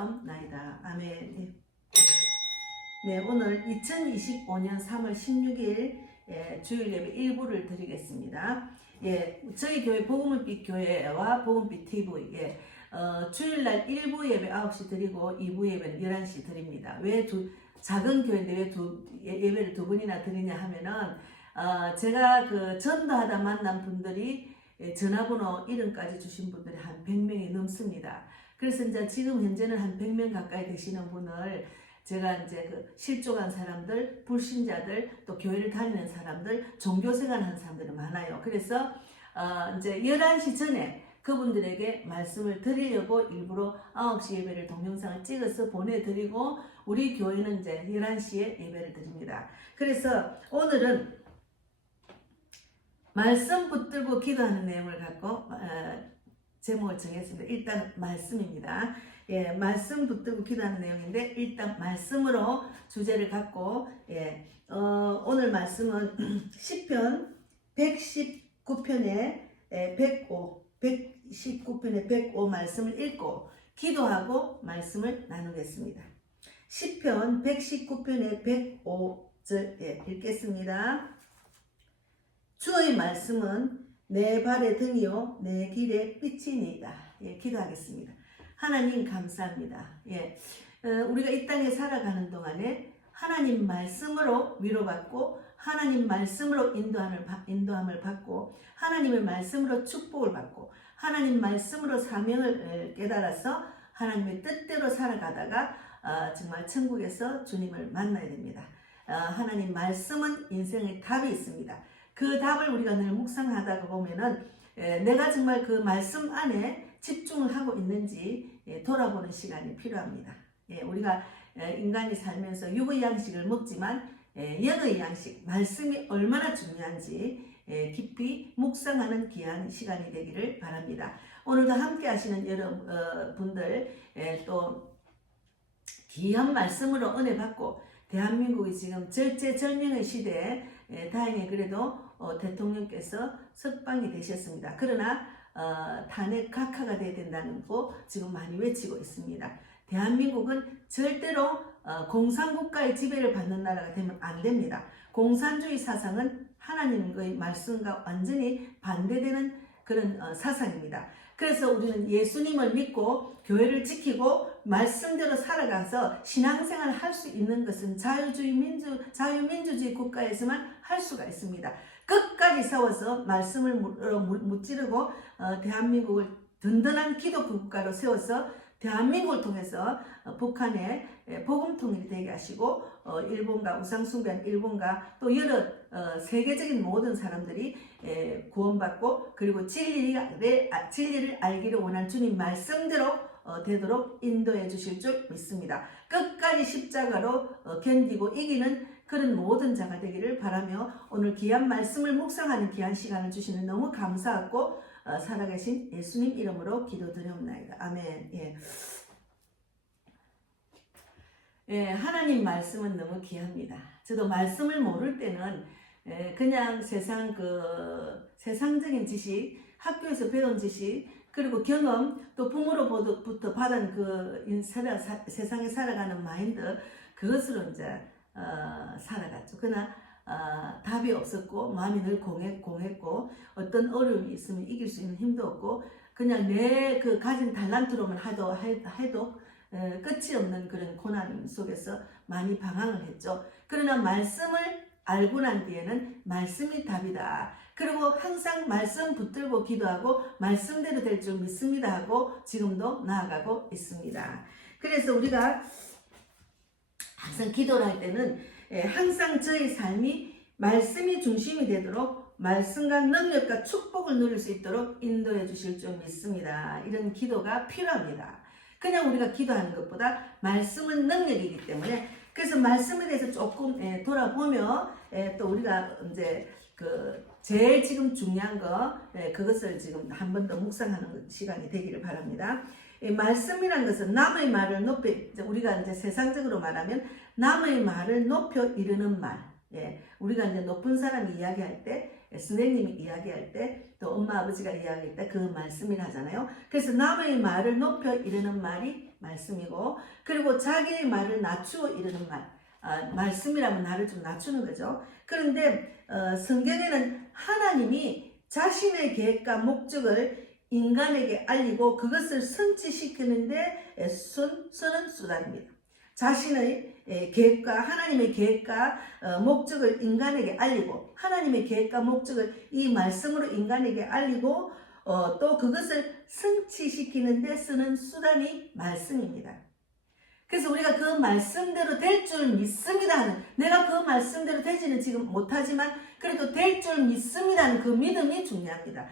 나이다. 아멘. 네, 오늘 2025년 3월 16일 주일 예배 일부를 드리겠습니다. 저희 교회 복음빛 교회와 복음빛 TV 주일날 1부 예배 9시 드리고 2부 예배는 11시 드립니다. 왜 작은 교회인데 왜 예배를 두 번이나 드리냐 하면은 제가 그 전도하다 만난 분들이 전화번호 이름까지 주신 분들이 한 100명이 넘습니다. 그래서 이제 지금 현재는 한 100명 가까이 되시는 분을 제가 이제 그 실족한 사람들, 불신자들, 또 교회를 다니는 사람들, 종교생활 하는 사람들이 많아요. 그래서 이제 11시 전에 그분들에게 말씀을 드리려고 일부러 9시 예배를 동영상을 찍어서 보내드리고 우리 교회는 이제 11시에 예배를 드립니다. 그래서 오늘은 말씀 붙들고 기도하는 내용을 갖고 제목을 정했습니다. 일단 말씀입니다. 말씀 붙들고 기도하는 내용인데 일단 말씀으로 주제를 갖고 오늘 말씀은 시편 119편의 119편의 105 말씀을 읽고 기도하고 말씀을 나누겠습니다. 시편 119편의 105절 읽겠습니다. 주의 말씀은 내 발의 등이요 내 길의 빛이니이다. 기도하겠습니다. 하나님 감사합니다. 우리가 이 땅에 살아가는 동안에 하나님 말씀으로 위로받고 하나님 말씀으로 인도함을 받고 하나님의 말씀으로 축복을 받고 하나님 말씀으로 사명을 깨달아서 하나님의 뜻대로 살아가다가 정말 천국에서 주님을 만나야 됩니다. 하나님 말씀은 인생의 답이 있습니다. 그 답을 우리가 늘 묵상하다가 보면은 내가 정말 그 말씀 안에 집중을 하고 있는지 돌아보는 시간이 필요합니다. 우리가 인간이 살면서 육의 양식을 먹지만 영의 양식, 말씀이 얼마나 중요한지 깊이 묵상하는 귀한 시간이 되기를 바랍니다. 오늘도 함께 하시는 여러분들 또 귀한 말씀으로 은혜 받고 대한민국이 지금 절제절명의 시대에 다행히 그래도 대통령께서 석방이 되셨습니다. 그러나 탄핵 각하가 돼야 된다는 거 지금 많이 외치고 있습니다. 대한민국은 절대로 공산국가의 지배를 받는 나라가 되면 안 됩니다. 공산주의 사상은 하나님의 말씀과 완전히 반대되는 그런 사상입니다. 그래서 우리는 예수님을 믿고 교회를 지키고 말씀대로 살아가서 신앙생활을 할 수 있는 것은 자유민주주의 국가에서만 할 수가 있습니다. 끝까지 싸워서 말씀을 무찌르고 대한민국을 든든한 기독교 국가로 세워서 대한민국을 통해서 북한의 복음 통일이 되게 하시고 일본과 우상숭배한 일본과 또 여러 세계적인 모든 사람들이 구원받고 그리고 진리를 알기를 원하는 주님 말씀대로 되도록 인도해 주실 줄 믿습니다. 끝까지 십자가로 견디고 이기는 그런 모든 자가 되기를 바라며 오늘 귀한 말씀을 묵상하는 귀한 시간을 주시는 너무 감사하고 살아계신 예수님 이름으로 기도드리옵나이다. 아멘. 하나님 말씀은 너무 귀합니다. 저도 말씀을 모를 때는 그냥 세상적인 지식, 학교에서 배운 지식, 그리고 경험, 또 부모로부터 받은 세상에 살아가는 마인드, 그것으로 이제 살아갔죠. 그러나 답이 없었고 마음이 늘 공했고 어떤 어려움이 있으면 이길 수 있는 힘도 없고 그냥 내 그 가진 달란트로만 해도 끝이 없는 그런 고난 속에서 많이 방황을 했죠. 그러나 말씀을 알고 난 뒤에는 말씀이 답이다. 그리고 항상 말씀 붙들고 기도하고 말씀대로 될 줄 믿습니다 하고 지금도 나아가고 있습니다. 그래서 우리가 항상 기도를 할 때는 항상 저의 삶이 말씀이 중심이 되도록 말씀과 능력과 축복을 누릴 수 있도록 인도해 주실 줄 믿습니다. 이런 기도가 필요합니다. 그냥 우리가 기도하는 것보다 말씀은 능력이기 때문에 그래서 말씀에 대해서 조금 돌아보며 또 우리가 이제 제일 지금 중요한 그것을 지금 한 번 더 묵상하는 시간이 되기를 바랍니다. 말씀이란 것은 남의 말을 우리가 이제 세상적으로 말하면 남의 말을 높여 이르는 말. 우리가 이제 높은 사람이 이야기할 때, 선생님이 이야기할 때, 또 엄마 아버지가 이야기할 때 그 말씀이라 하잖아요. 그래서 남의 말을 높여 이르는 말이 말씀이고, 그리고 자기의 말을 낮추어 이르는 말, 말씀이라면 나를 좀 낮추는 거죠. 그런데 성경에는 하나님이 자신의 계획과 목적을 인간에게 알리고 그것을 성취시키는데 쓰는 수단입니다. 자신의 계획과 하나님의 계획과 목적을 인간에게 알리고, 하나님의 계획과 목적을 이 말씀으로 인간에게 알리고, 또 그것을 성취시키는데 쓰는 수단이 말씀입니다. 그래서 우리가 그 말씀대로 될 줄 믿습니다 하는, 내가 그 말씀대로 되지는 지금 못하지만 그래도 될 줄 믿습니다 하는 그 믿음이 중요합니다.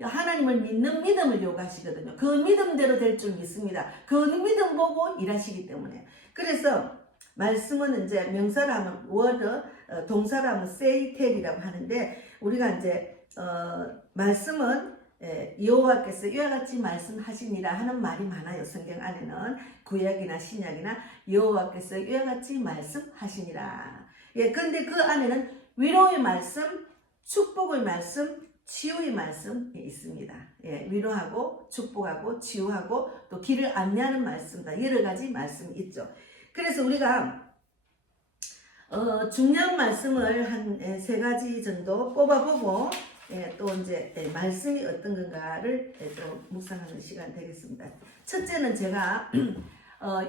하나님을 믿는 믿음을 요구하시거든요. 그 믿음대로 될 줄 믿습니다. 그 믿음 보고 일하시기 때문에. 그래서 말씀은 이제 명사로 하면 word, 동사로 하면 say, tell이라고 하는데, 우리가 이제 말씀은 여호와께서 이와 같이 말씀하시니라 하는 말이 많아요. 성경 안에는 구약이나 신약이나 여호와께서 이와 같이 말씀하시니라. 근데 그 안에는 위로의 말씀, 축복의 말씀, 치유의 말씀이 있습니다. 위로하고 축복하고 치유하고 또 길을 안내하는 말씀, 다 여러 가지 말씀이 있죠. 그래서 우리가 중요한 말씀을 한 3가지 정도 뽑아보고 또 이제 말씀이 어떤 건가를 또 묵상하는 시간 되겠습니다. 첫째는 제가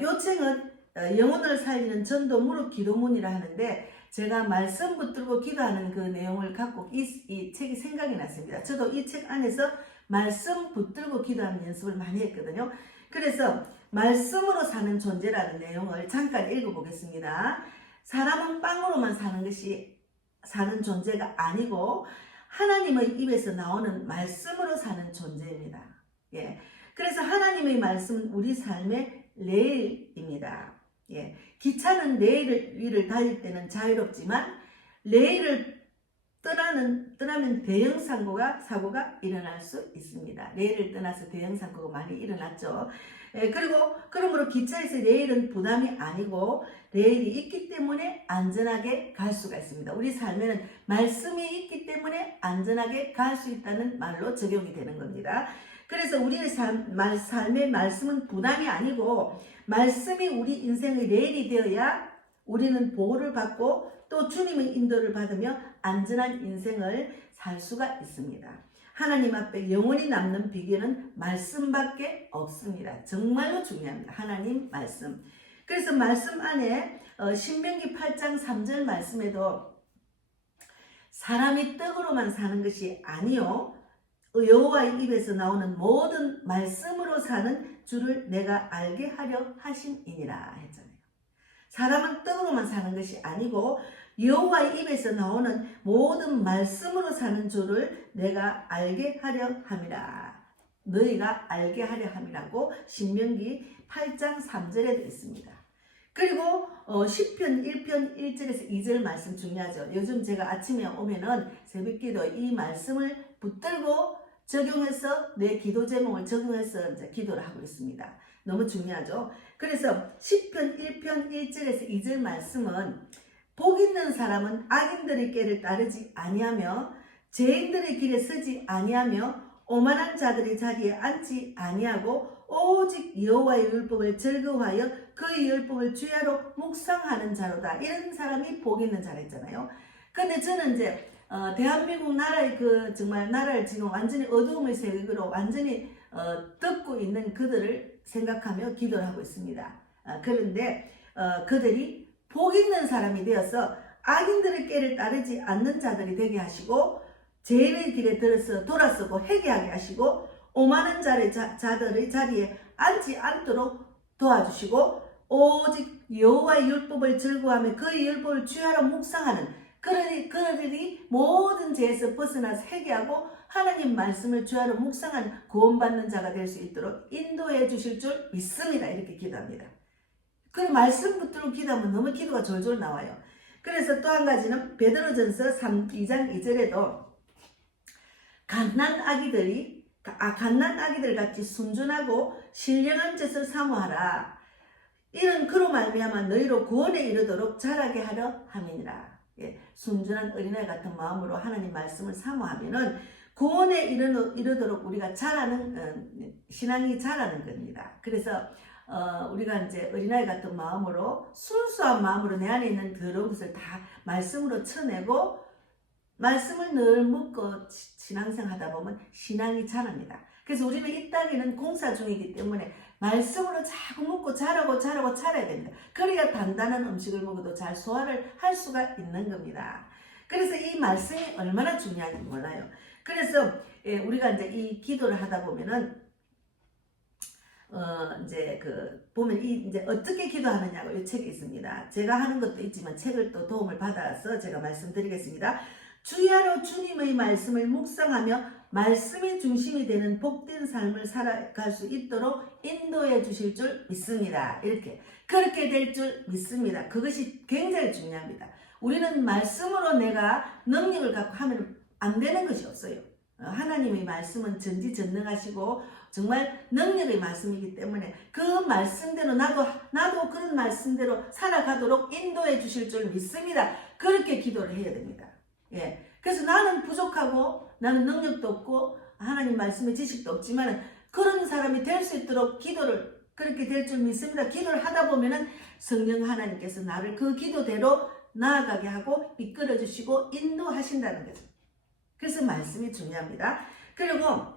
요 책은 영혼을 살리는 전도 무릎 기도문이라 하는데, 제가 말씀 붙들고 기도하는 그 내용을 갖고 이 책이 생각이 났습니다. 저도 이 책 안에서 말씀 붙들고 기도하는 연습을 많이 했거든요. 그래서 말씀으로 사는 존재라는 내용을 잠깐 읽어보겠습니다. 사람은 빵으로만 사는 존재가 아니고 하나님의 입에서 나오는 말씀으로 사는 존재입니다. 그래서 하나님의 말씀은 우리 삶의 레일입니다. 기차는 레일 위를 달릴 때는 자유롭지만 레일을 떠나면 대형 사고가 일어날 수 있습니다. 레일을 떠나서 대형 사고가 많이 일어났죠. 그러므로 기차에서 레일은 부담이 아니고 레일이 있기 때문에 안전하게 갈 수가 있습니다. 우리 삶에는 말씀이 있기 때문에 안전하게 갈 수 있다는 말로 적용이 되는 겁니다. 그래서 우리의 삶의 말씀은 부담이 아니고, 말씀이 우리 인생의 레일이 되어야 우리는 보호를 받고 또 주님의 인도를 받으며 안전한 인생을 살 수가 있습니다. 하나님 앞에 영원히 남는 비결은 말씀밖에 없습니다. 정말로 중요합니다. 하나님 말씀. 그래서 말씀 안에 신명기 8장 3절 말씀에도 사람이 떡으로만 사는 것이 아니요 여호와의 입에서 나오는 모든 말씀으로 사는 줄을 내가 알게 하려 하심이니라 했잖아요. 사람은 떡으로만 사는 것이 아니고 여호와의 입에서 나오는 모든 말씀으로 사는 줄을 내가 알게 하려 함이라. 너희가 알게 하려 함이라고 신명기 8장 3절에도 있습니다. 그리고 시편 1편 1절에서 2절 말씀 중요하죠. 요즘 제가 아침에 오면은 새벽기도 이 말씀을 붙들고 적용해서 내 기도 제목을 적용해서 이제 기도를 하고 있습니다. 너무 중요하죠. 그래서 시편 1편 1절에서 2절 말씀은 복 있는 사람은 악인들의 길을 따르지 아니하며 죄인들의 길에 서지 아니하며 오만한 자들의 자리에 앉지 아니하고 오직 여호와의 율법을 즐거워하여 그의 율법을 주야로 묵상하는 자로다. 이런 사람이 복 있는 자라 했잖아요. 근데 저는 이제 대한민국 나라의 정말 나라를 지금 완전히 어두움의 세계로 완전히 덮고 있는 그들을 생각하며 기도를 하고 있습니다. 그런데 그들이 복 있는 사람이 되어서 악인들의 길을 따르지 않는 자들이 되게 하시고 죄인의 길에 돌아서고 회개하게 하시고 오만한 자들의 자리에 앉지 않도록 도와주시고 오직 여호와의 율법을 즐거워하며 그의 율법을 주야로 묵상하는 그들이 모든 죄에서 벗어나서 회개하고 하나님 말씀을 주야로 묵상하는 구원받는 자가 될 수 있도록 인도해 주실 줄 믿습니다. 이렇게 기도합니다. 그 말씀 붙들고 기도하면 너무 기도가 졸졸 나와요. 그래서 또 한 가지는 베드로전서 2장 2절에도 갓난 아기들 같이 순전하고 신령한 짓을 사모하라. 이는 그로 말미암아 너희로 구원에 이르도록 자라게 하려 함이니라. 순전한 어린아이 같은 마음으로 하나님 말씀을 사모하면은 구원에 이르도록 우리가 자라는 신앙이 자라는 겁니다. 그래서 우리가 이제 어린아이 같은 마음으로 순수한 마음으로 내 안에 있는 더러운 것을 다 말씀으로 쳐내고 말씀을 늘 묻고 신앙생 하다 보면 신앙이 자랍니다. 그래서 우리는 이 땅에는 공사 중이기 때문에 말씀으로 자꾸 묻고 자라고 자라야 됩니다. 그래야 단단한 음식을 먹어도 잘 소화를 할 수가 있는 겁니다. 그래서 이 말씀이 얼마나 중요한지 몰라요. 그래서 우리가 이제 이 기도를 하다 보면은 이제 보면 이제 어떻게 기도하느냐고 이 책이 있습니다. 제가 하는 것도 있지만 책을 또 도움을 받아서 제가 말씀드리겠습니다. 주야로 주님의 말씀을 묵상하며 말씀이 중심이 되는 복된 삶을 살아갈 수 있도록 인도해 주실 줄 믿습니다. 그렇게 될 줄 믿습니다. 그것이 굉장히 중요합니다. 우리는 말씀으로 내가 능력을 갖고 하면 안 되는 것이 없어요. 하나님의 말씀은 전지전능하시고 정말 능력의 말씀이기 때문에 그 말씀대로 나도 그런 말씀대로 살아가도록 인도해 주실 줄 믿습니다. 그렇게 기도를 해야 됩니다. 예. 그래서 나는 부족하고 나는 능력도 없고 하나님 말씀의 지식도 없지만 그런 사람이 될 수 있도록 기도를 그렇게 될 줄 믿습니다. 기도를 하다 보면은 성령 하나님께서 나를 그 기도대로 나아가게 하고 이끌어 주시고 인도하신다는 거죠. 그래서 말씀이 중요합니다. 그리고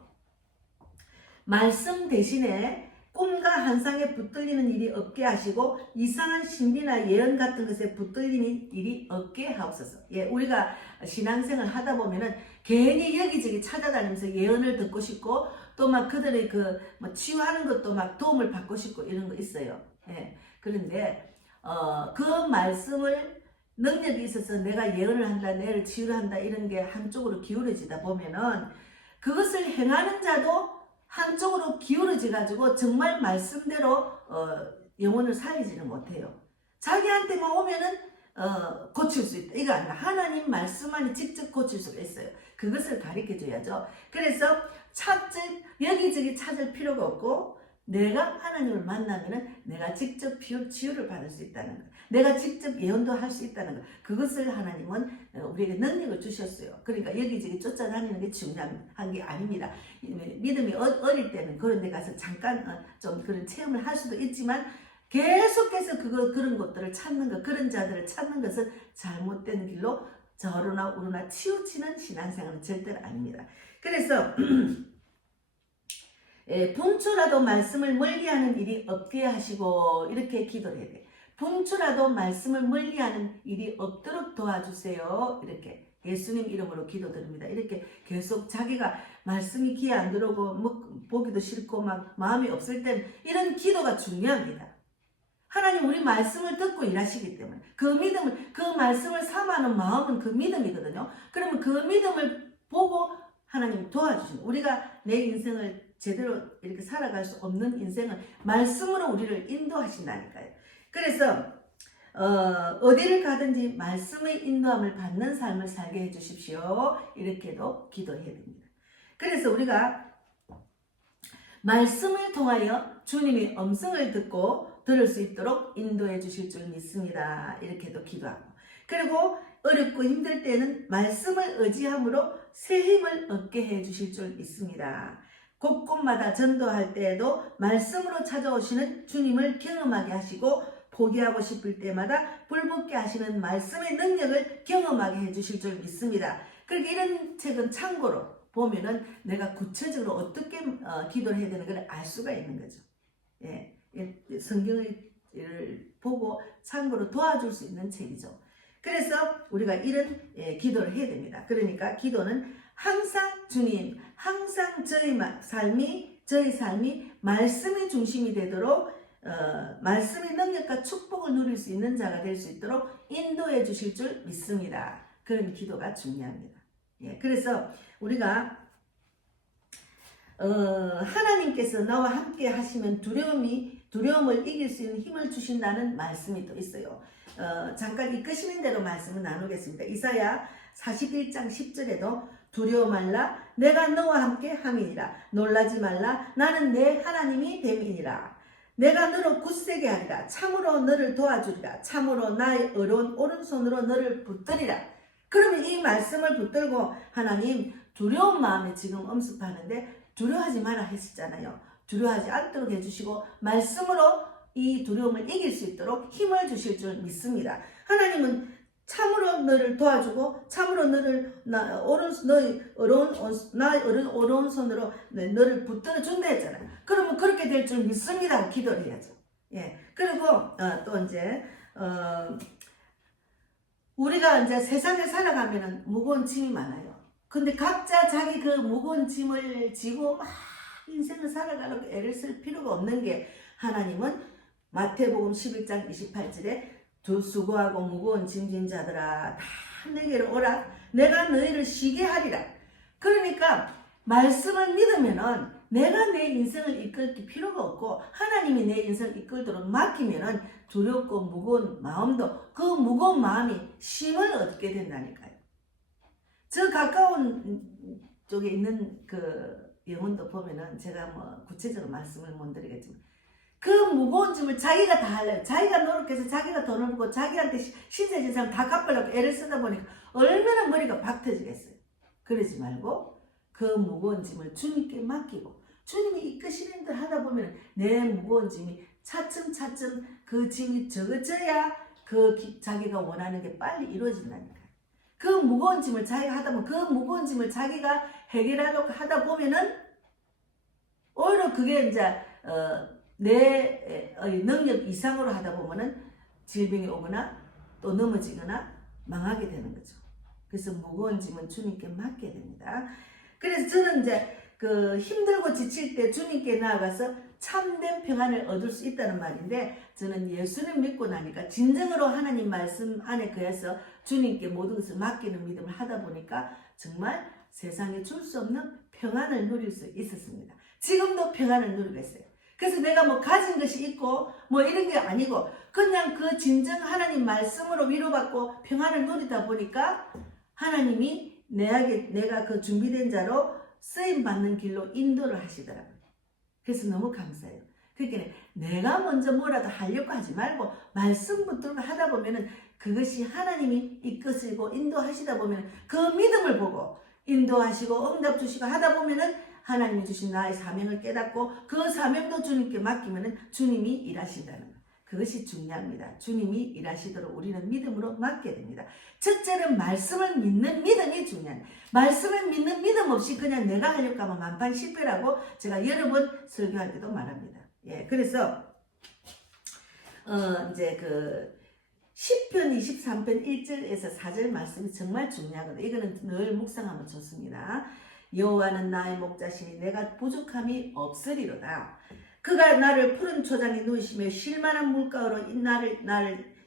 말씀 대신에 꿈과 환상에 붙들리는 일이 없게 하시고 이상한 신비나 예언 같은 것에 붙들리는 일이 없게 하옵소서. 예, 우리가 신앙생활 하다 보면은 괜히 여기저기 찾아다니면서 예언을 듣고 싶고 또 막 그들의 치유하는 것도 막 도움을 받고 싶고 이런 거 있어요. 예, 그런데 그 말씀을 능력이 있어서 내가 예언을 한다, 내를 치유를 한다 이런 게 한쪽으로 기울어지다 보면은 그것을 행하는 자도 한쪽으로 기울어져 가지고 정말 말씀대로 영혼을 살리지는 못해요. 자기한테만 오면은 고칠 수 있다. 이거 아니라 하나님 말씀만이 직접 고칠 수가 있어요. 그것을 가르쳐 줘야죠. 그래서 여기저기 찾을 필요가 없고 내가 하나님을 만나면은 내가 직접 치유를 받을 수 있다는 것. 내가 직접 예언도 할 수 있다는 것. 그것을 하나님은 우리에게 능력을 주셨어요. 그러니까 여기저기 쫓아다니는 게 중요한 게 아닙니다. 믿음이 어릴 때는 그런 데 가서 잠깐 좀 그런 체험을 할 수도 있지만 계속해서 그런 것들을 찾는 것, 그런 자들을 찾는 것은 잘못된 길로 저로나 우로나 치우치는 신앙생활은 절대로 아닙니다. 그래서 분초라도 말씀을 멀리하는 일이 없게 하시고 이렇게 기도를 해야 돼요. 분초라도 말씀을 멀리하는 일이 없도록 도와주세요. 이렇게 예수님 이름으로 기도드립니다. 이렇게 계속 자기가 말씀이 귀에 안 들어오고 보기도 싫고 막 마음이 없을 땐 이런 기도가 중요합니다. 하나님 우리 말씀을 듣고 일하시기 때문에 그 말씀을 삼아하는 마음은 그 믿음이거든요. 그러면 그 믿음을 보고 하나님 도와주시는 우리가 내 인생을 제대로 이렇게 살아갈 수 없는 인생을 말씀으로 우리를 인도하신다니까요. 그래서 어디를 가든지 말씀의 인도함을 받는 삶을 살게 해주십시오. 이렇게도 기도해야 됩니다. 그래서 우리가 말씀을 통하여 주님의 음성을 듣고 들을 수 있도록 인도해 주실 줄 믿습니다. 이렇게도 기도하고 그리고 어렵고 힘들 때는 말씀을 의지함으로 새 힘을 얻게 해 주실 줄 믿습니다. 곳곳마다 전도할 때에도 말씀으로 찾아오시는 주님을 경험하게 하시고 포기하고 싶을 때마다 불붙게 하시는 말씀의 능력을 경험하게 해주실 줄 믿습니다. 그렇게 이런 책은 참고로 보면은 내가 구체적으로 어떻게 기도를 해야 되는 걸 알 수가 있는 거죠. 예, 성경을 보고 참고로 도와줄 수 있는 책이죠. 그래서 우리가 이런 기도를 해야 됩니다. 그러니까 기도는 항상 주님, 항상 저희 삶이 말씀의 중심이 되도록 말씀의 능력과 축복을 누릴 수 있는 자가 될 수 있도록 인도해 주실 줄 믿습니다. 그런 기도가 중요합니다. 예, 그래서 우리가 하나님께서 나와 함께 하시면 두려움을 이길 수 있는 힘을 주신다는 말씀이 또 있어요. 잠깐 이끄시는 대로 말씀을 나누겠습니다. 이사야 41장 10절에도 두려워 말라 내가 너와 함께 함이니라 놀라지 말라 나는 내 하나님이 됨이니라 내가 너를 굳세게 하리라 참으로 너를 도와주리라 참으로 나의 의로운 오른손으로 너를 붙들리라. 그러면 이 말씀을 붙들고 하나님 두려운 마음에 지금 엄습하는데 두려워하지 마라 했었잖아요. 두려워하지 않도록 해주시고 말씀으로 이 두려움을 이길 수 있도록 힘을 주실 줄 믿습니다. 하나님은 참으로 너를 도와주고 참으로 너를 나의 어려운 손으로 너를 붙들어 준다 했잖아요. 그러면 그렇게 될 줄 믿습니다. 기도를 해야죠. 예. 그리고 또 이제 우리가 이제 세상에 살아가면은 무거운 짐이 많아요. 근데 각자 자기 그 무거운 짐을 지고 막 인생을 살아가려고 애를 쓸 필요가 없는 게 하나님은 마태복음 11장 28절에 두 수고하고 무거운 짐진 자들아 다 내게로 오라 내가 너희를 쉬게 하리라. 그러니까 말씀을 믿으면은 내가 내 인생을 이끌 필요가 없고 하나님이 내 인생을 이끌도록 맡기면은 두렵고 무거운 마음도 그 무거운 마음이 쉼을 얻게 된다니까요. 저 가까운 쪽에 있는 그 영혼도 보면은 제가 뭐 구체적으로 말씀을 못 드리겠지만 그 무거운 짐을 자기가 다 하려고 자기가 노력해서 자기가 돈을 벌고 자기한테 신세진상 다 갚으려고 애를 쓰다 보니까 얼마나 머리가 박 터지겠어요. 그러지 말고 그 무거운 짐을 주님께 맡기고 주님이 이끄시는 대로 하다 보면 내 무거운 짐이 차츰차츰 그 짐이 적어져야 자기가 원하는 게 빨리 이루어진다니까요. 그 무거운 짐을 자기가 하다 보면 그 무거운 짐을 자기가 해결하려고 하다 보면은 오히려 그게 이제 내 능력 이상으로 하다 보면은 질병이 오거나 또 넘어지거나 망하게 되는 거죠. 그래서 무거운 짐은 주님께 맡겨야 됩니다. 그래서 저는 이제 그 힘들고 지칠 때 주님께 나아가서 참된 평안을 얻을 수 있다는 말인데 저는 예수님 믿고 나니까 진정으로 하나님 말씀 안에 거해서 주님께 모든 것을 맡기는 믿음을 하다 보니까 정말 세상에 줄 수 없는 평안을 누릴 수 있었습니다. 지금도 평안을 누리고 있어요. 그래서 내가 뭐 가진 것이 있고 뭐 이런 게 아니고 그냥 그 진정 하나님 말씀으로 위로받고 평안을 누리다 보니까 하나님이 내가 그 준비된 자로 쓰임받는 길로 인도를 하시더라고요. 그래서 너무 감사해요. 그러니까 내가 먼저 뭐라도 하려고 하지 말고 말씀 붙들고 하다 보면은 그것이 하나님이 이끄시고 인도하시다 보면 그 믿음을 보고 인도하시고 응답 주시고 하다 보면은 하나님이 주신 나의 사명을 깨닫고 그 사명도 주님께 맡기면은 주님이 일하신다는 것. 그것이 중요합니다. 주님이 일하시도록 우리는 믿음으로 맡게 됩니다. 첫째는 말씀을 믿는 믿음이 중요합니다. 말씀을 믿는 믿음 없이 그냥 내가 하려고 하면 만판 실패라고 제가 여러 번 설교할 때도 말합니다. 예, 그래서 이제 그 시편 23편 1절에서 4절 말씀이 정말 중요하거든요. 이거는 늘 묵상하면 좋습니다. 여호와는 나의 목자시니 내가 부족함이 없으리로다. 그가 나를 푸른 초장에 누이시며 쉴만한 물가로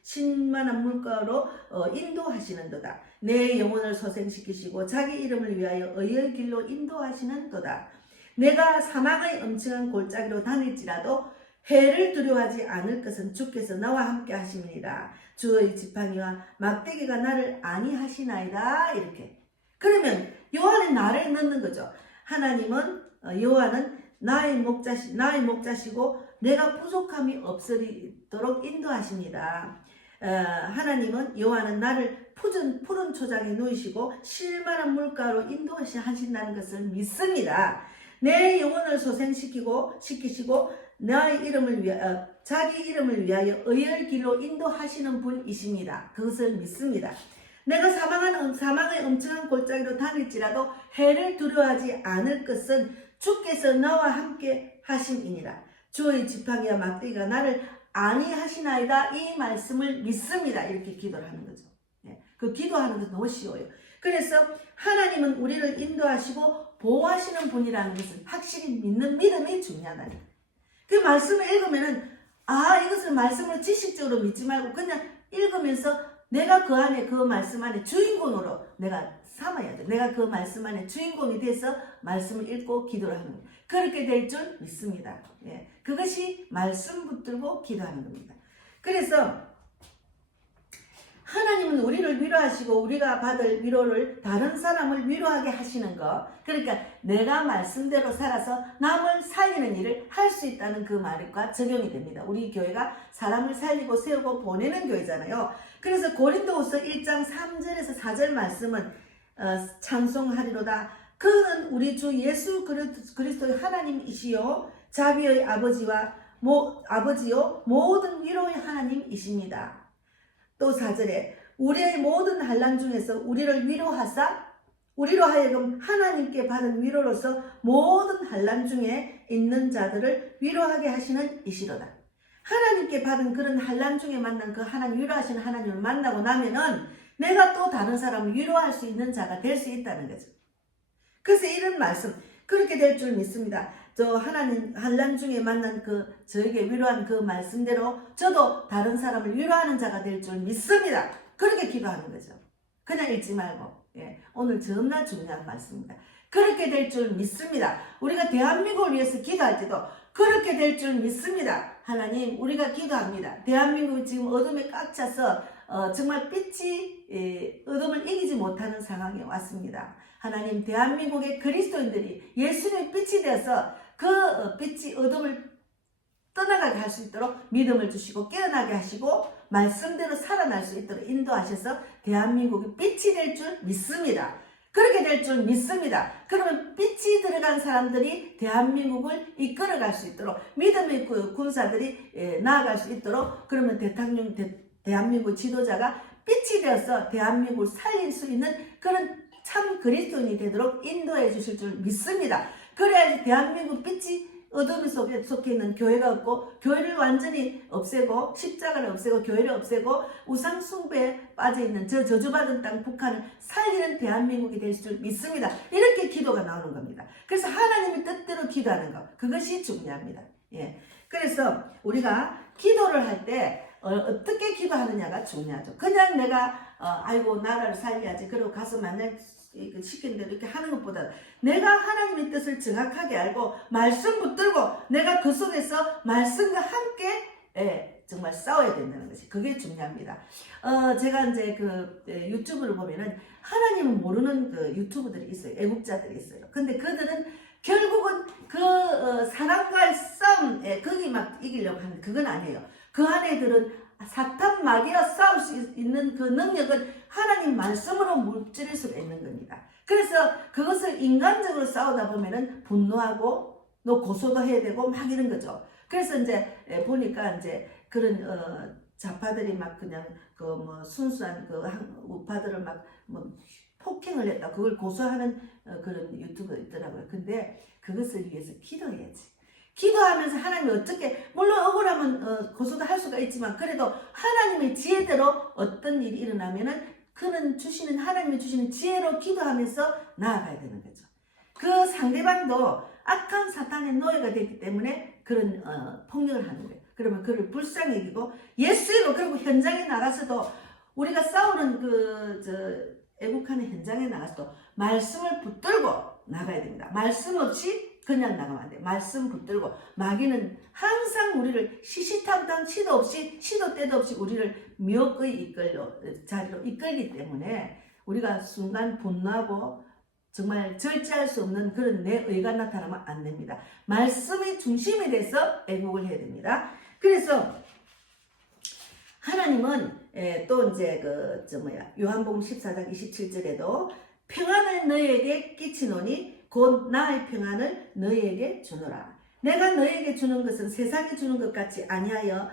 쉴만한 물가로 인도하시는도다. 내 영혼을 소생시키시고 자기 이름을 위하여 의의 길로 인도하시는도다. 내가 사망의 엄청난 골짜기로 다닐지라도 해를 두려워하지 않을 것은 주께서 나와 함께 하심이니라. 주의 지팡이와 막대기가 나를 안위하시나이다. 이렇게. 그러면 여호와는 나를 넣는 거죠. 하나님은 여호와는 나의 목자시고 내가 부족함이 없으리도록 인도하십니다. 하나님은 여호와는 나를 푸른 초장에 누이시고 쉴만한 물가로 인도하신다는 것을 믿습니다. 내 영혼을 소생시키시고 나의 이름을 위하여 자기 이름을 위하여 의의 길로 인도하시는 분이십니다. 그것을 믿습니다. 내가 사망의 엄청난 골짜기로 다닐지라도 해를 두려워하지 않을 것은 주께서 나와 함께 하심이니라. 주의 지팡이와 막대기가 나를 안위하시나이다. 이 말씀을 믿습니다. 이렇게 기도를 하는 거죠. 네. 그 기도하는 것도 너무 쉬워요. 그래서 하나님은 우리를 인도하시고 보호하시는 분이라는 것을 확실히 믿는 믿음이 중요하다. 그 말씀을 읽으면은 이것을 말씀으로 지식적으로 믿지 말고 그냥 읽으면서 내가 그 안에 그 말씀 안에 주인공으로 내가 삼아야 돼. 내가 그 말씀 안에 주인공이 돼서 말씀을 읽고 기도를 하는 거예요. 그렇게 될 줄 믿습니다. 예. 그것이 말씀 붙들고 기도하는 겁니다. 그래서 하나님은 우리를 위로하시고 우리가 받을 위로를 다른 사람을 위로하게 하시는 것. 그러니까 내가 말씀대로 살아서 남을 살리는 일을 할 수 있다는 그 말과 적용이 됩니다. 우리 교회가 사람을 살리고 세우고 보내는 교회잖아요. 그래서 고린도후서 1장 3절에서 4절 말씀은 찬송하리로다. 그는 우리 주 예수 그리스도의 하나님이시요 자비의 아버지요 모든 위로의 하나님이십니다. 또 4절에 우리의 모든 환난 중에서 우리를 위로하사 우리로 하여금 하나님께 받은 위로로서 모든 환난 중에 있는 자들을 위로하게 하시는 이시로다. 하나님께 받은 그런 환난 중에 만난 그 하나님 위로하시는 하나님을 만나고 나면은 내가 또 다른 사람을 위로할 수 있는 자가 될 수 있다는 거죠. 그래서 이런 말씀 그렇게 될 줄 믿습니다. 저 하나님 환난 중에 만난 저에게 위로한 그 말씀대로 저도 다른 사람을 위로하는 자가 될 줄 믿습니다. 그렇게 기도하는 거죠. 그냥 읽지 말고. 오늘 정말 중요한 말씀입니다. 그렇게 될 줄 믿습니다. 우리가 대한민국을 위해서 기도할 때도 그렇게 될 줄 믿습니다. 하나님 우리가 기도합니다. 대한민국이 지금 어둠에 꽉 차서 정말 빛이 어둠을 이기지 못하는 상황에 왔습니다. 하나님 대한민국의 그리스도인들이 예수님의 빛이 되어서 그 빛이 어둠을 떠나가게 할 수 있도록 믿음을 주시고 깨어나게 하시고 말씀대로 살아날 수 있도록 인도하셔서 대한민국이 빛이 될 줄 믿습니다. 그렇게 될 줄 믿습니다. 그러면 빛이 들어간 사람들이 대한민국을 이끌어갈 수 있도록 믿음의 군사들이 나아갈 수 있도록 그러면 대한민국 지도자가 빛이 되어서 대한민국을 살릴 수 있는 그런 참 그리스도인이 되도록 인도해 주실 줄 믿습니다. 그래야지 대한민국 빛이 어둠 속에 속해 있는 교회가 없고 교회를 완전히 없애고 십자가를 없애고 교회를 없애고 우상 숭배에 빠져 있는 저 저주받은 땅 북한을 살리는 대한민국이 될 줄 믿습니다. 이렇게 기도가 나오는 겁니다. 그래서 하나님의 뜻대로 기도하는 것 그것이 중요합니다. 그래서 우리가 기도를 할 때 어떻게 기도하느냐가 중요하죠. 그냥 내가 아이고 나라를 살려야지 그러고 가서 만날 시킨 대로 이렇게 하는 것보다 내가 하나님의 뜻을 정확하게 알고 말씀 붙들고 내가 그 속에서 말씀과 함께 정말 싸워야 된다는 것이 그게 중요합니다. 제가 이제 유튜브를 보면은 하나님을 모르는 유튜브들이 있어요. 애국자들이 있어요. 근데 그들은 결국은 사람과의 싸움 거기 막 이기려고 하는 그건 아니에요. 그 안에들은 사탄 마귀와 싸울 수 있는 그 능력은 하나님 말씀으로 물질릴 수가 있는 겁니다. 그래서 그것을 인간적으로 싸우다 보면은 분노하고 또 고소도 해야 되고 막 이런 거죠. 그래서 이제 보니까 이제 그런 좌파들이 막 그냥 순수한 우파들을 막 폭행을 했다. 그걸 고소하는 그런 유튜브가 있더라고요. 근데 그것을 위해서 기도해야지. 기도하면서 하나님이 어떻게 물론 억울하면 고소도 할 수가 있지만 그래도 하나님의 지혜대로 어떤 일이 일어나면은 그는 하나님이 주시는 지혜로 기도하면서 나아가야 되는 거죠. 그 상대방도 악한 사탄의 노예가 됐기 때문에 그런 폭력을 하는 거예요. 그러면 그를 불쌍히 여기고 예수로 그리고 현장에 나가서도 우리가 싸우는 애국하는 현장에 나가서도 말씀을 붙들고 나가야 됩니다. 말씀 없이 그냥 나가면 안 돼. 말씀 붙들고 마귀는 항상 우리를 시시탐탐 시도 때도 없이 우리를 미혹의 자리로 이끌기 때문에 우리가 순간 분노하고 정말 절제할 수 없는 그런 내 의가 나타나면 안 됩니다. 말씀의 중심이 돼서 애국을 해야 됩니다. 그래서 하나님은 또 이제 요한복음 14장 27절에도 평안을 너희에게 끼치노니 곧 나의 평안을 너희에게 주노라. 내가 너희에게 주는 것은 세상이 주는 것 같이 아니하니라.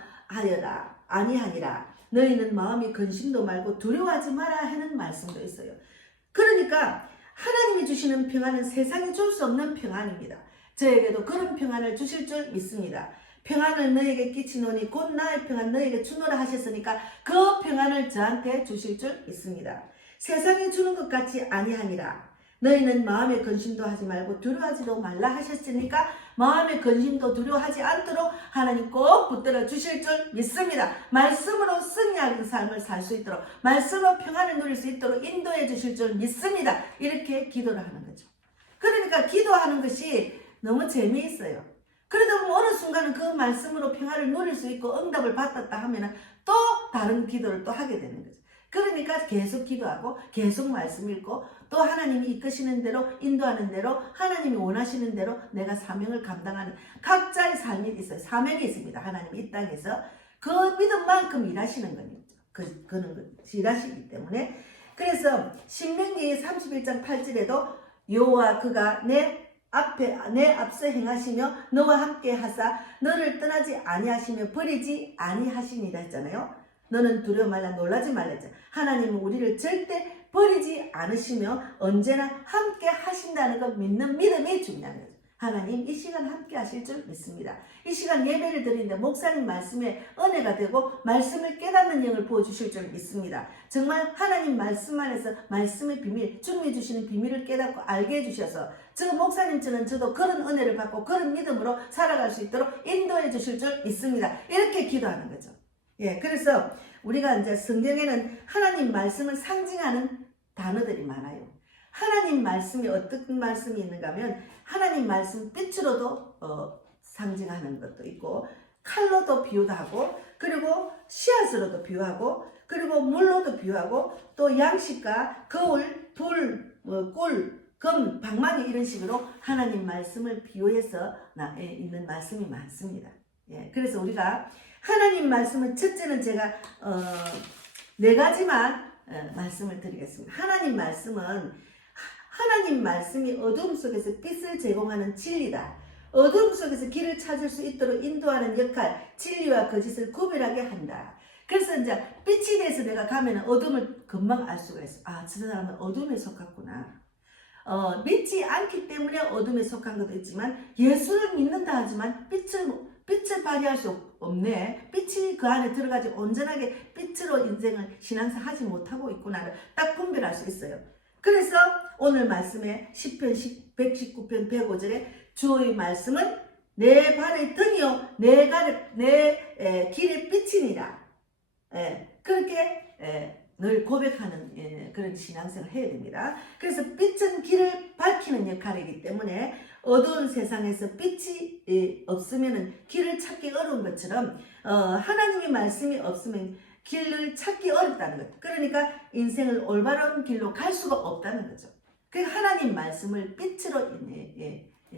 너희는 마음이 근심도 말고 두려워하지 마라 하는 말씀도 있어요. 그러니까 하나님이 주시는 평안은 세상이 줄 수 없는 평안입니다. 저에게도 그런 평안을 주실 줄 믿습니다. 평안을 너희에게 끼치노니 곧 나의 평안 너희에게 주노라 하셨으니까 그 평안을 저한테 주실 줄 믿습니다. 세상이 주는 것 같이 아니하니라. 너희는 마음의 근심도 하지 말고 두려워하지도 말라 하셨으니까 마음의 근심도 두려워하지 않도록 하나님 꼭 붙들어 주실 줄 믿습니다. 말씀으로 승리하는 삶을 살 수 있도록 말씀으로 평안을 누릴 수 있도록 인도해 주실 줄 믿습니다. 이렇게 기도를 하는 거죠. 그러니까 기도하는 것이 너무 재미있어요. 그러다 보면 어느 순간은 그 말씀으로 평안을 누릴 수 있고 응답을 받았다 하면은 또 다른 기도를 또 하게 되는 거죠. 그러니까 계속 기도하고 계속 말씀 읽고 또 하나님이 이끄시는 대로 인도하는 대로 하나님이 원하시는 대로 내가 사명을 감당하는 각자의 삶이 있어요. 사명이 있습니다. 하나님이 이 땅에서 그 믿음만큼 일하시는 거죠. 그는 일하시기 때문에 그래서 신명기 31장 8절에도 여호와 그가 내 앞서 행하시며 너와 함께 하사 너를 떠나지 아니하시며 버리지 아니하시니라 했잖아요. 너는 두려워 말라 놀라지 말라 했잖아요. 하나님은 우리를 절대 버리지 않으시며 언제나 함께 하신다는 거 믿는 믿음이 중요한 거죠. 하나님 이 시간 함께 하실 줄 믿습니다. 이 시간 예배를 드리는데 목사님 말씀에 은혜가 되고 말씀을 깨닫는 영을 부어주실 줄 믿습니다. 정말 하나님 말씀 안에서 말씀의 비밀, 주님이 주시는 비밀을 깨닫고 알게 해주셔서 저 목사님처럼 저도 그런 은혜를 받고 그런 믿음으로 살아갈 수 있도록 인도해 주실 줄 믿습니다. 이렇게 기도하는 거죠. 예, 그래서 우리가 이제 성경에는 하나님 말씀을 상징하는 단어들이 많아요. 하나님 말씀이 어떤 말씀이 있는가 하면 하나님 말씀 빛으로도 상징하는 것도 있고 칼로도 비유도 하고 그리고 씨앗으로도 비유하고 그리고 물로도 비유하고 또 양식과 거울, 불, 꿀, 금, 방망이 이런 식으로 하나님 말씀을 비유해서 있는 말씀이 많습니다. 예, 그래서 우리가 하나님 말씀은 첫째는 제가 4가지만 말씀을 드리겠습니다. 하나님 말씀이 어둠 속에서 빛을 제공하는 진리다. 어둠 속에서 길을 찾을 수 있도록 인도하는 역할, 진리와 거짓을 구별하게 한다. 그래서 이제 빛이 돼서 내가 가면 어둠을 금방 알 수가 있어. 아, 저 사람은 어둠에 속았구나. 믿지 않기 때문에 어둠에 속한 것도 있지만 예수를 믿는다 하지만 빛을 발휘할 수 없네. 빛이 그 안에 들어가지 온전하게 빛으로 인생을 신앙생활 하지 못하고 있구나를 딱 분별할 수 있어요. 그래서 오늘 말씀에 시편 119편 105절에 주의 말씀은 내 발의 등이요 내 길의 빛이니라. 그렇게 늘 고백하는 그런 신앙생활을 해야 됩니다. 그래서 빛은 길을 밝히는 역할이기 때문에 어두운 세상에서 빛이 없으면 길을 찾기 어려운 것처럼 하나님의 말씀이 없으면 길을 찾기 어렵다는 것. 그러니까 인생을 올바른 길로 갈 수가 없다는 거죠. 그 하나님 말씀을 빛으로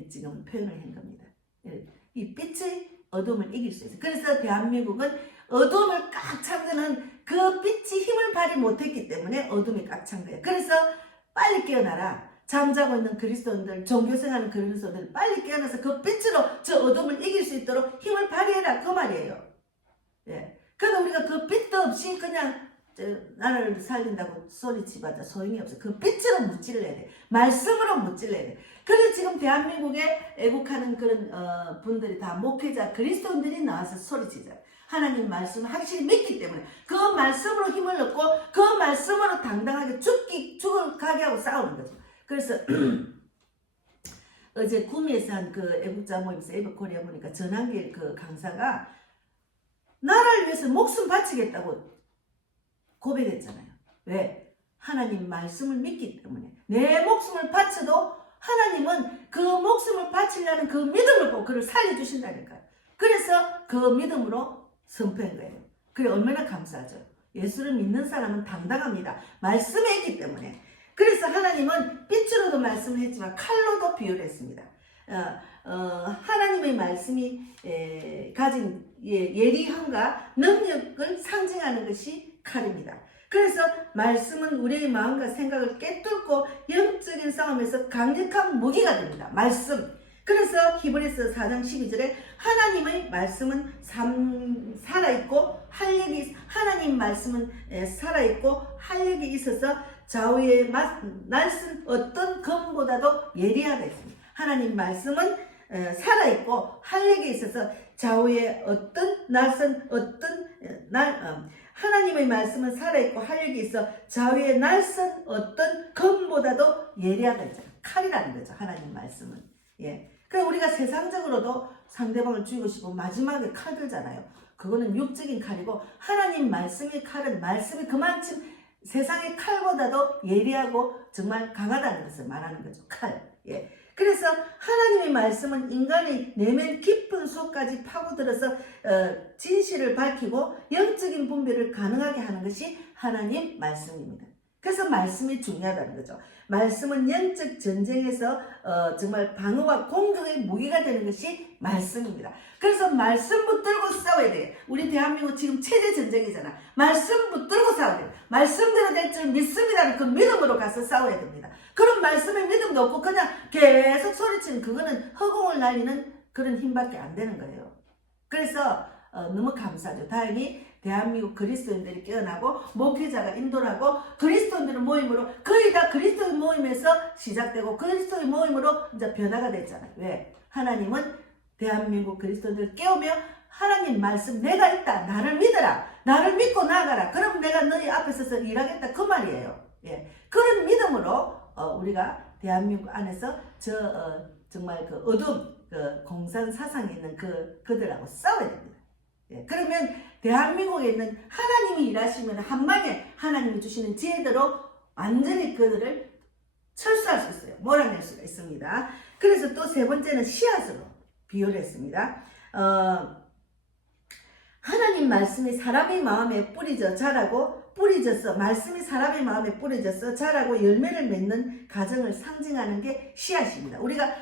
지금 표현을 한 겁니다. 이 빛의 어둠을 이길 수 있어요. 그래서 대한민국은 어둠을 꽉 찬 거는 그 빛이 힘을 발휘 못했기 때문에 어둠이 꽉 찬 거예요. 그래서 빨리 깨어나라. 잠자고 있는 그리스도인들, 종교생활하는 그리스도인들 빨리 깨어나서 그 빛으로 저 어둠을 이길 수 있도록 힘을 발휘해라. 그 말이에요. 예. 그러니까 우리가 그 빛도 없이 그냥 나라를 살린다고 소리치봐도 소용이 없어. 그 빛으로 무찔러야 돼. 말씀으로 무찔러야 돼. 그래서 지금 대한민국에 애국하는 그런 분들이 다 목회자 그리스도인들이 나와서 소리치자. 하나님 말씀을 확실히 믿기 때문에 그 말씀으로 힘을 얻고 그 말씀으로 당당하게 죽을 가게 하고 싸우는 거죠. 그래서 어제 구미에서 한 그 애국자 모임에서 에버코리아 보니까 전한길 그 강사가 나라를 위해서 목숨 바치겠다고 고백했잖아요. 왜? 하나님 말씀을 믿기 때문에 내 목숨을 바쳐도 하나님은 그 목숨을 바치려는 그 믿음을 보고 그를 살려주신다니까요. 그래서 그 믿음으로 선포한 거예요. 그래 얼마나 감사하죠. 예수를 믿는 사람은 당당합니다. 말씀에 있기 때문에. 그래서 하나님은 빛으로도 말씀을 했지만 칼로도 비유를 했습니다. 하나님의 말씀이 가진 예리함과 능력을 상징하는 것이 칼입니다. 그래서 말씀은 우리의 마음과 생각을 깨뚫고 영적인 싸움에서 강력한 무기가 됩니다. 말씀. 그래서 히브리서 4장 12절에 하나님의 말씀은 살아있고 활력이 하나님 말씀은 살아있고 활력이 있어서 좌우의 날선 어떤 검보다도 예리하다 했습니다. 하나님 말씀은 살아있고 활력이 있어서 좌우의 어떤 날선 하나님의 말씀은 살아있고 활력이 있어 좌우의 날선 어떤 검보다도 예리하다 했잖아요. 칼이라는 거죠. 하나님 말씀은. 예. 그러니까 우리가 세상적으로도 상대방을 죽이고 싶고 마지막에 칼 들잖아요. 그거는 육적인 칼이고 하나님 말씀의 칼은 말씀이 그만큼 세상의 칼보다도 예리하고 정말 강하다는 것을 말하는 거죠. 칼. 예. 그래서 하나님의 말씀은 인간의 내면 깊은 속까지 파고들어서 진실을 밝히고 영적인 분별을 가능하게 하는 것이 하나님 말씀입니다. 그래서 말씀이 중요하다는 거죠. 말씀은 영적 전쟁에서 정말 방어와 공격의 무기가 되는 것이 말씀입니다. 그래서 말씀 붙들고 싸워야 돼요. 우리 대한민국 지금 체제 전쟁이잖아. 말씀 붙들고 싸워야 돼요. 말씀대로 될 줄 믿습니다는 그 믿음으로 가서 싸워야 됩니다. 그런 말씀의 믿음도 없고 그냥 계속 소리치는 그거는 허공을 날리는 그런 힘밖에 안 되는 거예요. 그래서 너무 감사하죠. 다행히 대한민국 그리스도인들이 깨어나고 목회자가 인도를 하고 그리스도인들의 모임으로 거의 다 그리스도의 모임에서 시작되고 그리스도의 모임으로 이제 변화가 됐잖아요. 왜? 하나님은 대한민국 그리스도인들을 깨우며 하나님 말씀 내가 있다. 나를 믿어라. 나를 믿고 나가라. 그럼 내가 너희 앞에 서서 일하겠다. 그 말이에요. 예. 그런 믿음으로 우리가 대한민국 안에서 정말 그 어둠, 그 공산 사상에 있는 그들하고 싸워야 됩니다. 예. 그러면 대한민국에 있는 하나님이 일하시면 한방에 하나님이 주시는 지혜대로 완전히 그들을 철수할 수 있어요. 몰아낼 수가 있습니다. 그래서 또 세 번째는 씨앗으로 비유를 했습니다. 하나님 말씀이 사람의 마음에 뿌려져 자라고 말씀이 사람의 마음에 뿌려져서 자라고 열매를 맺는 과정을 상징하는 게 씨앗입니다. 우리가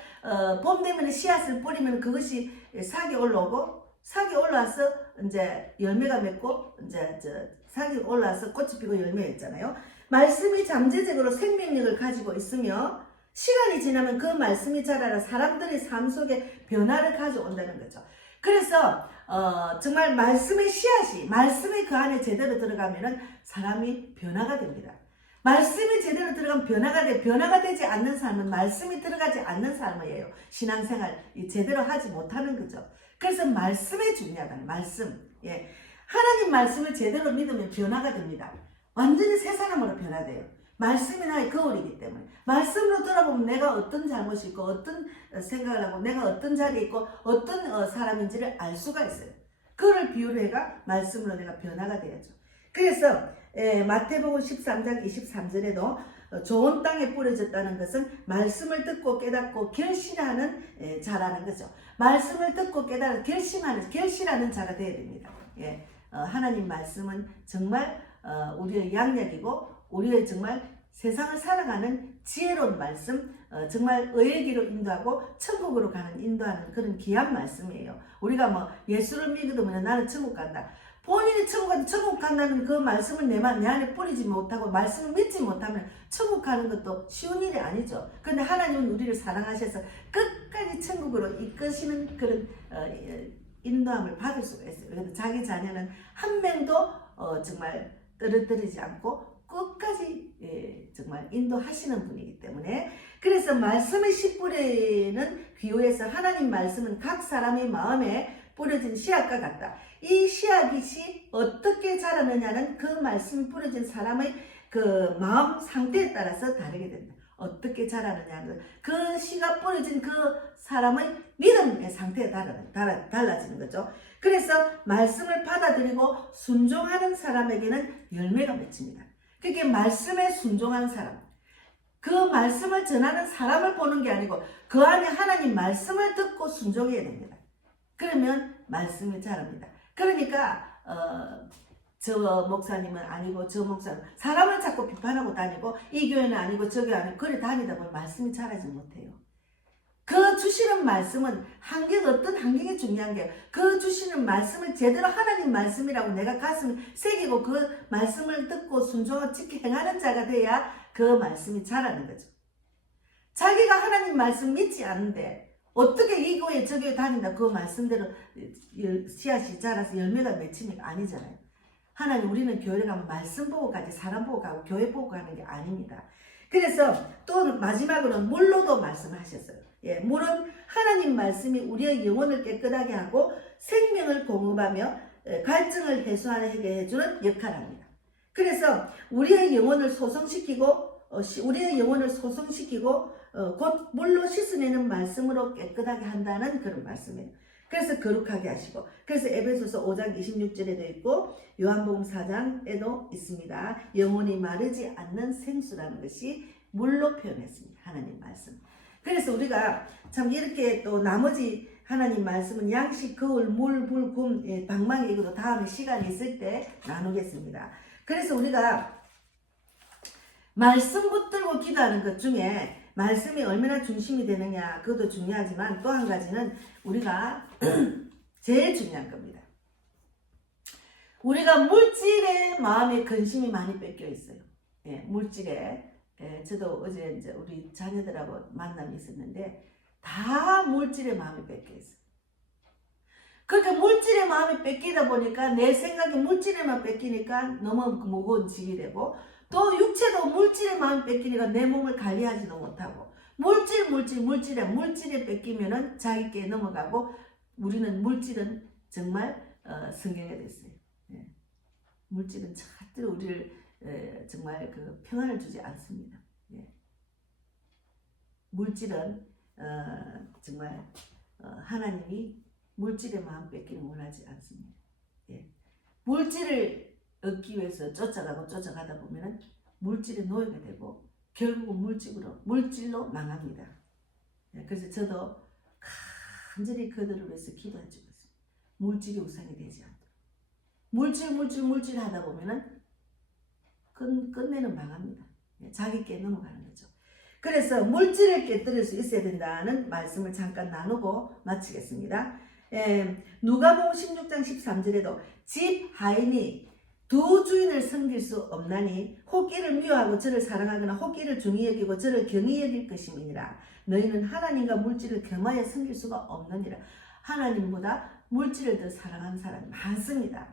봄 되면 씨앗을 뿌리면 그것이 싹이 올라오고 싹이 올라와서 이제 열매가 맺고 이제 싹이 올라와서 꽃이 피고 열매였잖아요. 말씀이 잠재적으로 생명력을 가지고 있으며 시간이 지나면 그 말씀이 자라라 사람들의 삶 속에 변화를 가져온다는 거죠. 그래서 정말 말씀의 씨앗이 말씀이 그 안에 제대로 들어가면은 사람이 변화가 됩니다. 말씀이 제대로 들어가면 변화가 되지 않는 삶은 말씀이 들어가지 않는 삶이에요. 신앙생활 제대로 하지 못하는 거죠. 그래서 말씀이 중요하다는 말씀. 예. 하나님 말씀을 제대로 믿으면 변화가 됩니다. 완전히 새 사람으로 변화돼요. 말씀이 나의 거울이기 때문에 말씀으로 돌아보면 내가 어떤 잘못이 있고 어떤 생각을 하고 내가 어떤 자리에 있고 어떤 사람인지를 알 수가 있어요. 그거를 비유를 해가 말씀으로 내가 변화가 돼야죠. 그래서 마태복음 13장 23절에도 좋은 땅에 뿌려졌다는 것은 말씀을 듣고 깨닫고 결실하는 자라는 거죠. 말씀을 듣고 깨닫고 결실하는 자가 되어야 됩니다. 예. 하나님 말씀은 정말 우리의 양력이고 우리의 정말 세상을 살아가는 지혜로운 말씀, 정말 의의 길로 인도하고 천국으로 인도하는 그런 귀한 말씀이에요. 우리가 뭐 예수를 믿으면 나는 천국 간다. 본인이 천국 간다는 그 말씀을 내 안에 뿌리지 못하고 말씀을 믿지 못하면 천국 가는 것도 쉬운 일이 아니죠. 그런데 하나님은 우리를 사랑하셔서 끝까지 천국으로 이끄시는 그런 인도함을 받을 수가 있어요. 그래서 자기 자녀는 한 명도 정말 떨어뜨리지 않고 끝까지 정말 인도하시는 분이기 때문에 그래서 말씀의 씨 뿌리는 비유에서 하나님 말씀은 각 사람의 마음에 뿌려진 씨앗과 같다. 이 씨앗이 어떻게 자라느냐는 그 말씀이 뿌려진 사람의 그 마음 상태에 따라서 다르게 된다. 어떻게 자라느냐는 그 씨가 뿌려진 그 사람의 믿음의 상태에 달라지는 거죠. 그래서 말씀을 받아들이고 순종하는 사람에게는 열매가 맺힙니다. 그게 말씀에 순종하는 사람, 그 말씀을 전하는 사람을 보는 게 아니고 그 안에 하나님 말씀을 듣고 순종해야 됩니다. 그러면 말씀이 자랍니다. 그러니까 저 목사님은 아니고 저 목사님 사람을 자꾸 비판하고 다니고 이 교회는 아니고 저 교회 아니고 그래 다니다 보면 말씀이 자라지 못해요. 그 주시는 말씀은 어떤 환경이 중요한 게 그 주시는 말씀을 제대로 하나님 말씀이라고 내가 가슴에 새기고 그 말씀을 듣고 순종하고 지켜 행하는 자가 돼야 그 말씀이 자라는 거죠. 자기가 하나님 말씀 믿지 않는데 어떻게 이 교회 저 교회 다닌다 그 말씀대로 씨앗이 자라서 열매가 맺히니까 아니잖아요. 하나님 우리는 교회를 가면 말씀 보고 가지 사람 보고 가고 교회 보고 가는 게 아닙니다. 그래서 또 마지막으로는 물로도 말씀하셨어요. 예, 물은 하나님 말씀이 우리의 영혼을 깨끗하게 하고 생명을 공급하며 갈증을 해소하게 해주는 역할을 합니다. 그래서 우리의 영혼을 소성시키고 곧 물로 씻어내는 말씀으로 깨끗하게 한다는 그런 말씀이에요. 그래서 거룩하게 하시고 그래서 에베소서 5장 26절에도 있고 요한복음 4장에도 있습니다. 영혼이 마르지 않는 생수라는 것이 물로 표현했습니다. 하나님 말씀. 그래서 우리가 참 이렇게 또 나머지 하나님 말씀은 양식, 거울, 물, 불, 금, 방망이 이것도 다음에 시간이 있을 때 나누겠습니다. 그래서 우리가 말씀 붙들고 기도하는 것 중에 말씀이 얼마나 중심이 되느냐 그것도 중요하지만 또 한 가지는 우리가 제일 중요한 겁니다. 우리가 물질에 마음의 근심이 많이 뺏겨 있어요. 예, 물질에. 예, 저도 어제 이제 우리 자녀들하고 만남이 있었는데 다 물질에 마음이 뺏겨 있어요. 그렇게 물질에 마음이 뺏기다 보니까 내 생각이 물질에만 뺏기니까 너무 무거운 짐이 되고 또 육체도 물질에 마음이 뺏기니까 내 몸을 관리하지도 못하고 물질에 뺏기면은 자기께 넘어가고 우리는 물질은 정말 성경에 됐어요. 예. 물질은 절대로 우리를 정말 그 평안을 주지 않습니다. 예. 물질은 정말 하나님이 물질의 마음 뺏기는 원하지 않습니다. 예. 물질을 얻기 위해서 쫓아가다 보면은 물질의 노예가 되고 결국은 물질로 망합니다. 예. 그래서 저도 간절히 그들을 위해서 기도해주고 있습니다. 물질이 우상이 되지 않도록. 물질 하다 보면은 끝내는 망합니다. 예. 자기께 넘어가는 거죠. 그래서 물질을 깨뜨릴 수 있어야 된다는 말씀을 잠깐 나누고 마치겠습니다. 누가복음 16장 13절에도 집 하인이 두 주인을 섬길 수 없나니 혹기를 미워하고 저를 사랑하거나 혹기를 중히 여기고 저를 경히 여길 것임이니라. 너희는 하나님과 물질을 겸하여 섬길 수가 없느니라. 하나님보다 물질을 더 사랑하는 사람이 많습니다.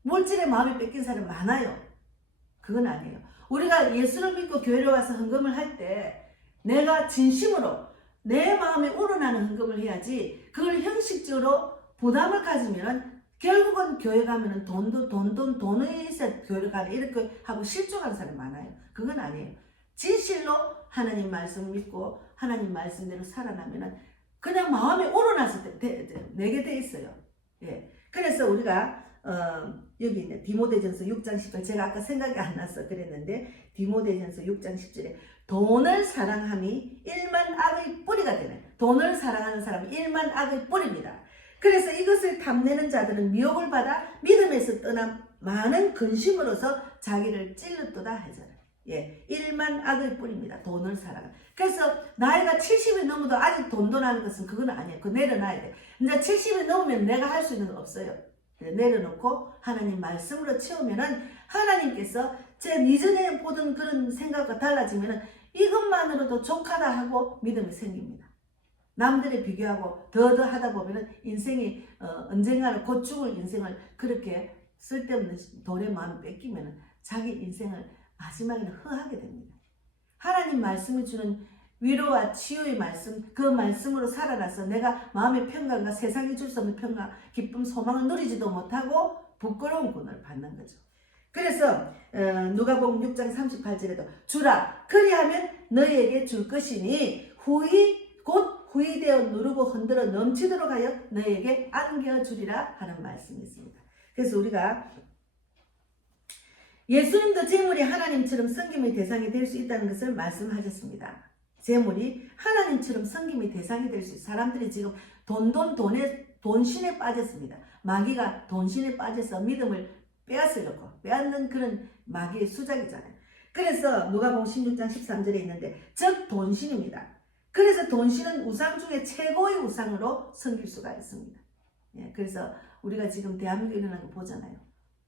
물질에 마음이 뺏긴 사람이 많아요. 그건 아니에요. 우리가 예수를 믿고 교회로 와서 헌금을 할 때 내가 진심으로 내 마음에 우러나는 헌금을 해야지 그걸 형식적으로 부담을 가지면 결국은 교회 가면은 돈이 있어야 교회를 가는 이렇게 하고 실족하는 사람이 많아요. 그건 아니에요. 진실로 하나님 말씀 믿고 하나님 말씀대로 살아나면은 그냥 마음에 우러나서 내게 돼 있어요. 예. 그래서 우리가 여기 있네. 디모데전서 6장 10절. 제가 아까 생각이 안 나서 그랬는데 디모데전서 6장 10절에 돈을 사랑함이 일만 악의 뿌리가 되네. 돈을 사랑하는 사람이 일만 악의 뿌리입니다. 그래서 이것을 탐내는 자들은 미혹을 받아 믿음에서 떠나 많은 근심으로서 자기를 찔렀도다 하잖아요. 예, 일만 악의 뿌리입니다. 돈을 사랑하는. 그래서 나이가 70이 넘어도 아직 돈하는 것은 그건 아니에요. 그거 내려놔야 돼. 이제 70이 넘으면 내가 할 수 있는 건 없어요. 내려놓고 하나님 말씀으로 채우면은 하나님께서 제 이전에 보던 그런 생각과 달라지면은 이것만으로도 족하다 하고 믿음이 생깁니다. 남들에 비교하고 더 하다 보면은 인생이 언젠가는 곧 죽을 인생을 그렇게 쓸데없는 돈의 마음을 뺏기면은 자기 인생을 마지막에는 허하게 됩니다. 하나님 말씀이 주는 위로와 치유의 말씀, 그 말씀으로 살아나서 내가 마음의 평강과 세상이 줄 수 없는 평강, 기쁨, 소망을 누리지도 못하고 부끄러운 군을 받는 거죠. 그래서 누가복음 6장 38절에도 주라 그리하면 너희에게 줄 것이니 곧 후이되어 누르고 흔들어 넘치도록 하여 너희에게 안겨주리라 하는 말씀이 있습니다. 그래서 우리가 예수님도 재물이 하나님처럼 섬김의 대상이 될 수 있다는 것을 말씀하셨습니다. 재물이 하나님처럼 섬김의 대상이 될 수 있어요. 사람들이 지금 돈신에 빠졌습니다. 마귀가 돈신에 빠져서 믿음을 빼앗는 그런 마귀의 수작이잖아요. 그래서 누가복음 16장 13절에 있는데 즉 돈신입니다. 그래서 돈신은 우상 중에 최고의 우상으로 섬길 수가 있습니다. 예, 그래서 우리가 지금 대한민국에 일어나는 거 보잖아요.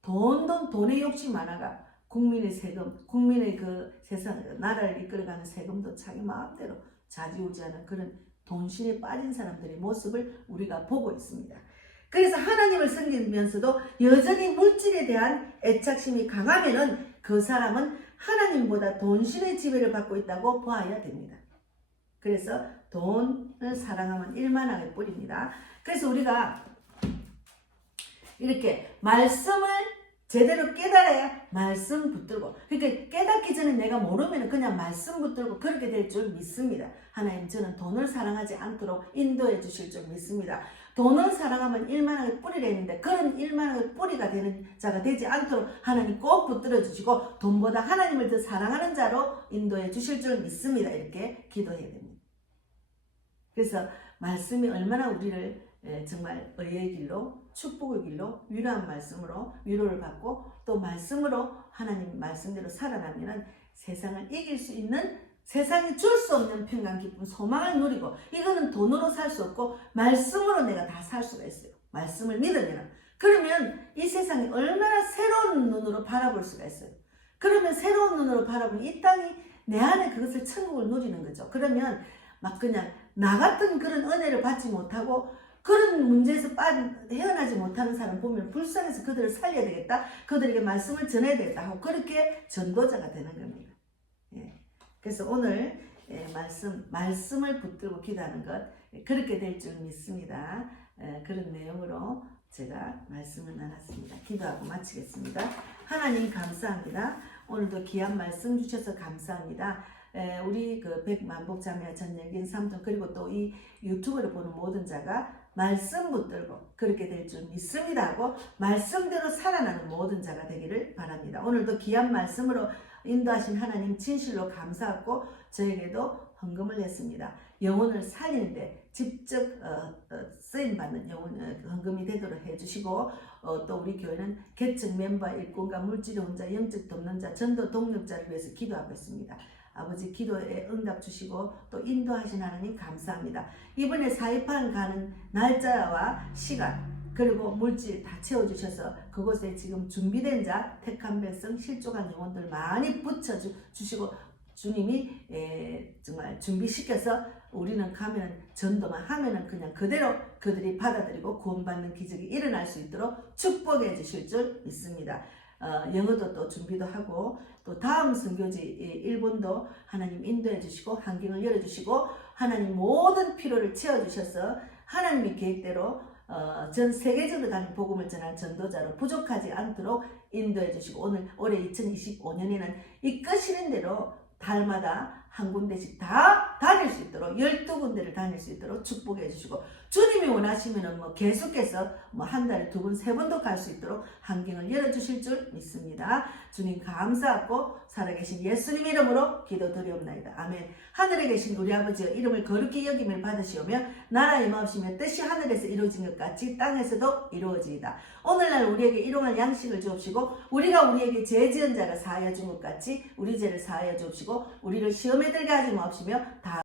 돈의 욕심 많아가 국민의 세금, 국민의 그 세상 나라를 이끌어가는 세금도 자기 마음대로 좌지우지하는 그런 돈신에 빠진 사람들의 모습을 우리가 보고 있습니다. 그래서 하나님을 섬기면서도 여전히 물질에 대한 애착심이 강하면은 그 사람은 하나님보다 돈신의 지배를 받고 있다고 보아야 됩니다. 그래서 돈을 사랑하면 일만하게 뿌립니다. 그래서 우리가 이렇게 말씀을 제대로 깨달아야 말씀 붙들고, 그러니까 깨닫기 전에 내가 모르면 그냥 말씀 붙들고 그렇게 될 줄 믿습니다. 하나님, 저는 돈을 사랑하지 않도록 인도해 주실 줄 믿습니다. 돈을 사랑하면 일만하게 뿌리라 했는데 그런 일만하게 뿌리가 되는 자가 되지 않도록 하나님 꼭 붙들어 주시고 돈보다 하나님을 더 사랑하는 자로 인도해 주실 줄 믿습니다. 이렇게 기도해야 됩니다. 그래서 말씀이 얼마나 우리를 정말 의의 길로, 축복의 길로, 위로한 말씀으로 위로를 받고 또 말씀으로 하나님 말씀대로 살아나면은 세상을 이길 수 있는, 세상이 줄 수 없는 평강, 기쁨, 소망을 누리고, 이거는 돈으로 살 수 없고 말씀으로 내가 다 살 수가 있어요. 말씀을 믿으면. 그러면 이 세상이 얼마나 새로운 눈으로 바라볼 수가 있어요. 그러면 새로운 눈으로 바라보면 이 땅이 내 안에 그것을 천국을 누리는 거죠. 그러면 막 그냥 나 같은 그런 은혜를 받지 못하고 그런 문제에서 헤어나지 못하는 사람 보면 불쌍해서 그들을 살려야 되겠다, 그들에게 말씀을 전해야 되겠다 하고 그렇게 전도자가 되는 겁니다. 예. 그래서 오늘 말씀을 붙들고 기도하는 것, 그렇게 될 줄 믿습니다. 그런 내용으로 제가 말씀을 나눴습니다. 기도하고 마치겠습니다. 하나님 감사합니다. 오늘도 귀한 말씀 주셔서 감사합니다. 우리 그 백만복자매와 전영긴 삼촌, 그리고 또 이 유튜브를 보는 모든 자가 말씀 붙들고 그렇게 될 줄 믿습니다 하고 말씀대로 살아나는 모든 자가 되기를 바랍니다. 오늘도 귀한 말씀으로 인도하신 하나님 진실로 감사하고 저에게도 헌금을 했습니다. 영혼을 살리는데 직접 쓰임받는 헌금이 되도록 해주시고, 또 우리 교회는 계층 멤버, 일꾼과 물질 혼자, 영적 돕는 자, 전도 동력자를 위해서 기도하고 있습니다. 아버지 기도에 응답 주시고 또 인도하신 하나님 감사합니다. 이번에 사입판 가는 날짜와 시간 그리고 물질 다 채워주셔서 그곳에 지금 준비된 자, 택한 백성, 실족한 영혼들 많이 붙여주시고 주님이 정말 준비시켜서 우리는 가면 전도만 하면은 그냥 그대로 그들이 받아들이고 구원받는 기적이 일어날 수 있도록 축복해 주실 줄 믿습니다. 영어도 또 준비도 하고 또 다음 선교지 일본도 하나님 인도해 주시고 환경을 열어주시고 하나님 모든 필요를 채워주셔서 하나님의 계획대로 전 세계적으로 가는 복음을 전할 전도자로 부족하지 않도록 인도해 주시고 올해 2025년에는 이끄시는 대로 달마다 한 군데씩 다 다닐 수 있도록 12군데를 다닐 수 있도록 축복해 주시고 주님이 원하시면은 계속해서 한 달에 2번, 3번도 갈 수 있도록 환경을 열어주실 줄 믿습니다. 주님 감사하고 살아계신 예수님 이름으로 기도드리옵나이다. 아멘. 하늘에 계신 우리 아버지여 이름을 거룩히 여김을 받으시오며 나라 임하옵시며 뜻이 하늘에서 이루어진 것 같이 땅에서도 이루어지이다. 오늘날 우리에게 일용할 양식을 주옵시고 우리가 우리에게 죄 지은 자를 사하여 준 것 같이 우리 죄를 사하여 주옵시고 우리를 시험에 들게 하지 마옵시며 다